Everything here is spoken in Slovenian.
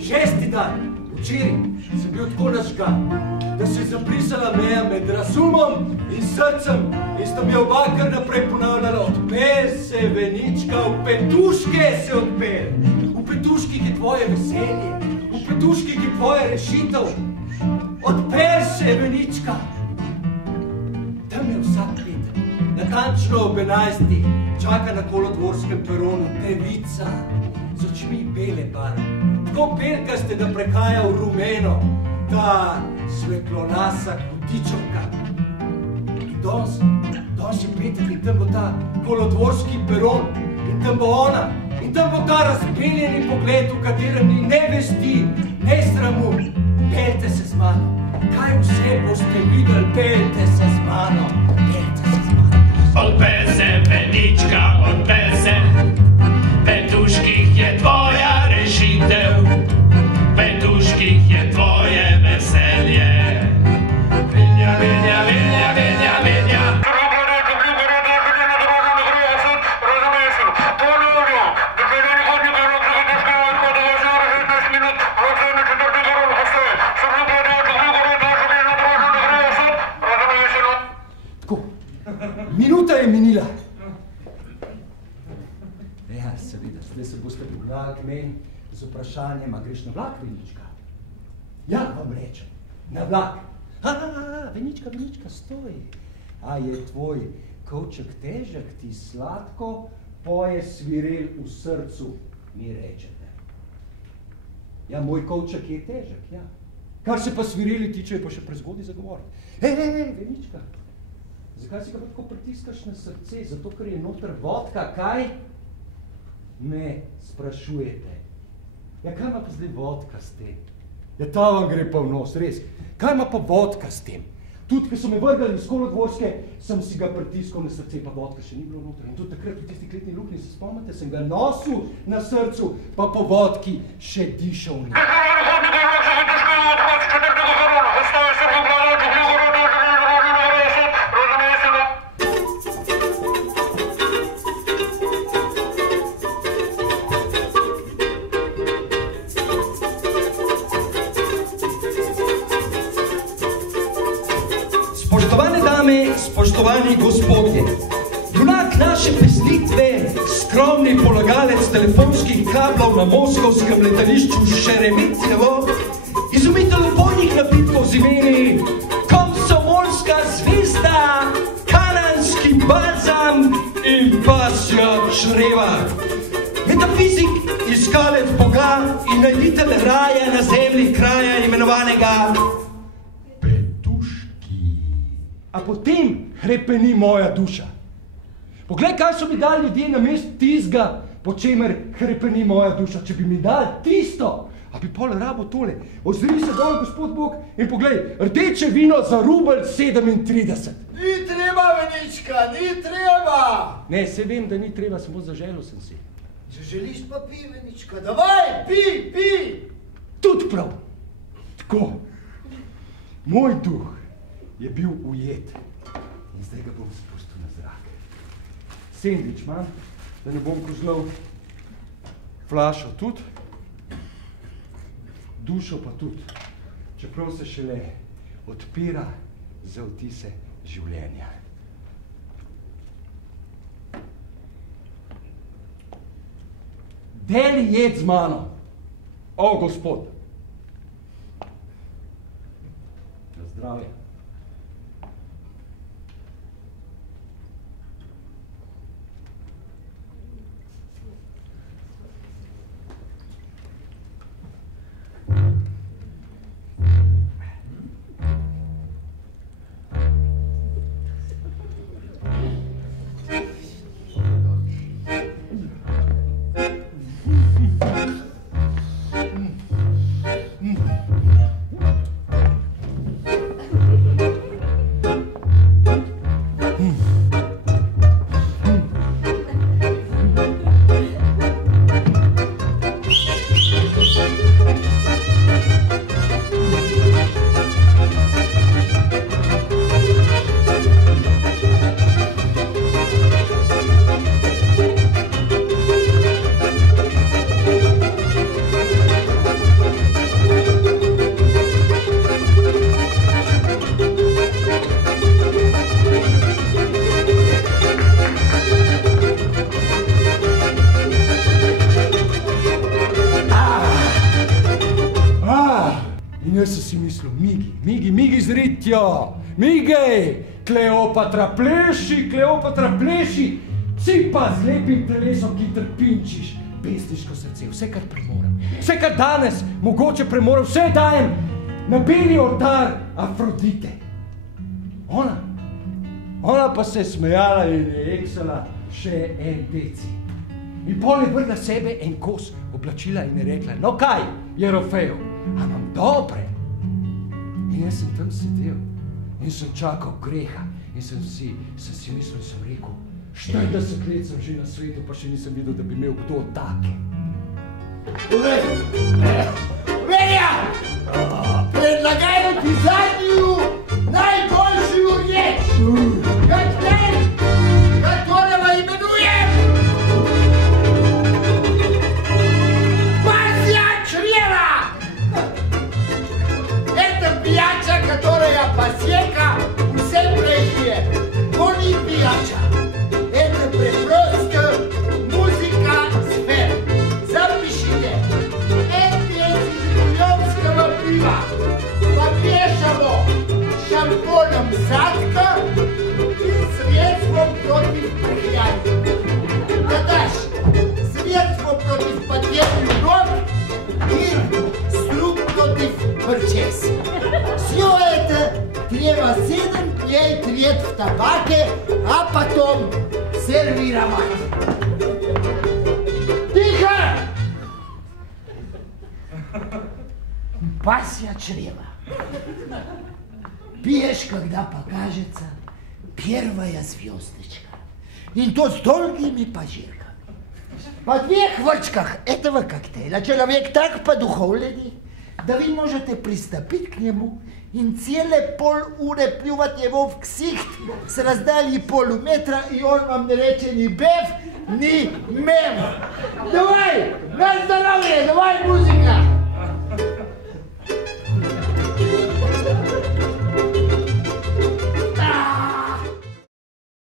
6. dan, včeraj, sem bil tako nažgan, da se je zabrisala meja med razumom in srcem in sta mi oba kar naprej ponavljala: odpel se, Venička, v petuške se odpel. V petuških je tvoje veselje, v petuških je tvoja rešitev. Odpel se, Venička. Tam je vsak petek, natančno ob 11. čaka na kolodvorskem peronu devica z očmi bele barve. Tako belkaste, da prehaja v rumeno, ta svetlonasa kotičovka. In danes je petek in tam bo ta kolodvorski peron in tam bo ona in tam bo ta razbeljeni pogled, v katerem ni ne vesti, ne sramu. Peljte se z mano, kaj vse boste videli, peljte se z mano, peljte se z mano. Odpel se, Venička, odpel se, petuških je tvoja rešitev, petuških je tvoje veselje. Vinja, vinja, vinja, vinja, vinja. Tako, minuta je minila. Ja, seveda, zdaj se boste pogledali k meni z vprašanjem, a greš na vlak, Venička? Ja, vam rečem, na vlak. Venička, Venička, stoj. A je tvoj kovček težek, ti sladko poje svirel v srcu, mi rečete. Ja, moj kovček je težek, ja. Kar se pa svireli tiče, je pa še prezgodaj zagovoriti. Venička, zakaj si ga pa tako pritiskaš na srce? Zato, ker je noter vodka, kaj? Ne sprašujete. Ja, kaj ima pa zdaj vodka s tem? Ja, ta vam gre pa v nos, res. Kaj ima pa vodka s tem? Tudi, ko so me vrgali iz kolodvorske, sem si ga pritiskal na srce, pa vodka še ni bilo noter. In tudi takrat v tisti kletni luknji, se spomnite, sem ga nosil na srcu, pa po vodki še dišal ni. Spoštovani gospodje, junak naše pesnitve, skromni polagalec telefonskih kablov na moskovskem letališču Šeremetjevo, izumitelj vojnih napitkov z imeni Komsomolska zvezda, kananski balzam in pasja čreva. Metafizik, iskalec Boga in najditelj raja na zemlji kraja imenovanega a potem hrepeni moja duša. Poglej, kaj so mi dali ljudje na mest tizga, po čemer hrepeni moja duša. Če bi mi dali tisto, a bi pol rabo tole. Ozri se dol, gospod Bog, in poglej, rdeče vino za rubelj 37. Ni treba, Venička, ni treba! Ne, se vem, da ni treba, samo zaželil sem si. Če želiš pa pi, Venička, davaj, pi! Tudi prav. Tako. Moj duh je bil ujet in zdaj ga bom spustil na zrak. Sendvič imam, da ne bom kozlov, flašo tudi, dušo pa tudi, čeprav se šele odpira za vtise življenja. Deli jed z mano, o gospod. Na zdravje. jaz sem si mislil, Migi zritjo, Migi, Kleopatra pleši, si pa z lepim telesom, ki trpinčiš, pesniško srce, vse, kar premorem, vse, kar danes mogoče premorem, vse dajem na beli oltar Afrodite. Ona pa se je smejala in je eksala še en deci. In pol je vrgla sebe en kos oblačila in je rekla, no kaj, Jerofejo, a imam dobre? In jaz sem tam sedel in sem čakal greha in sem si mislil in sem rekel, 40 let sem že na svetu, pa še nisem videl, da bi imel kdo take. Verja! Predlagajo ti zadnju najboljši reč, katerega imenujem pasja čreva. Eta pijača, katerega pasjeka vse prejšnje, to ni pijača. Eta preprosta muzika sfer. Zapišite, ljubljovskega piva, pa pješamo šamponom zadka in sredstvom protiv prhljanja. Da daš sredstvo protiv padjenju nog in strup protiv prčes. Все это treba 7 dnей tret в табаке, а потом сервировать. Тихо! Пасья чрева. Пьешь, когда покажется первая звездочка. И то с долгими пожирками. По 2 хвостиках этого коктейля человек так подуховленный, да вы можете приступить к нему и целые полуре плювать его в ксихт с раздальей полуметра, и он вам не рече ни беф, ни мем. Давай, на здоровье, давай музыку!